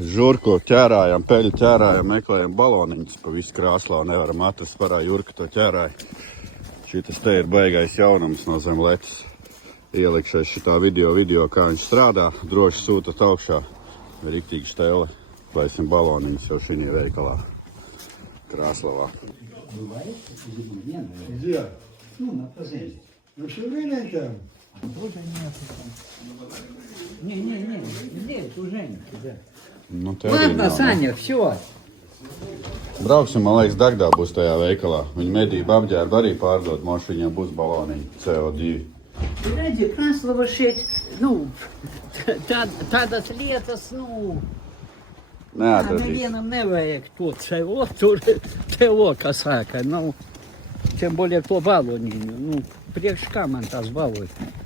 žurku ķērājam, peļu ķērājam, meklējam baloniņus pa visu Krāslavu, nevaram atrast parā Jurka to ķērāja. Šitas te ir baigais jaunums no Zemletes. Ielikšais šitā video, kā viņš strādā, droši sūtat augšā. Riktīgi štēle, klaisim baloniņus jau šī veikalā Krāslavā. Где? Ну, на позиции. Ну, все время там. Тоже нет. Не, здесь уже нет. Да. Nu, te arī Ладно, nav, ne? Саня, все. Brauksim, man liekas, Dagdā būs tajā veikalā. Viņa medību apģērbu arī pārdod, moši viņam būs baloniņi CO2. Ради Краслова шесть, ну, tādas lietas, nu, Neatradīs. nevienam nevajag to CO, tur tevo, kā saka, nu, tiem более to baloniņu, nu, priekš kā man tās baloniņu.